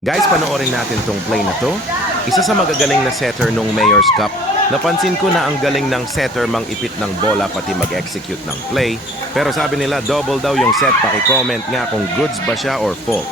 Guys, panoorin natin tong play na to. Isa sa magagaling na setter nung Mayor's Cup. Napansin ko na ang galing ng setter mang-ipit ng bola pati mag-execute ng play. Pero sabi nila double daw yung set, paki-comment nga kung goods ba siya or fault.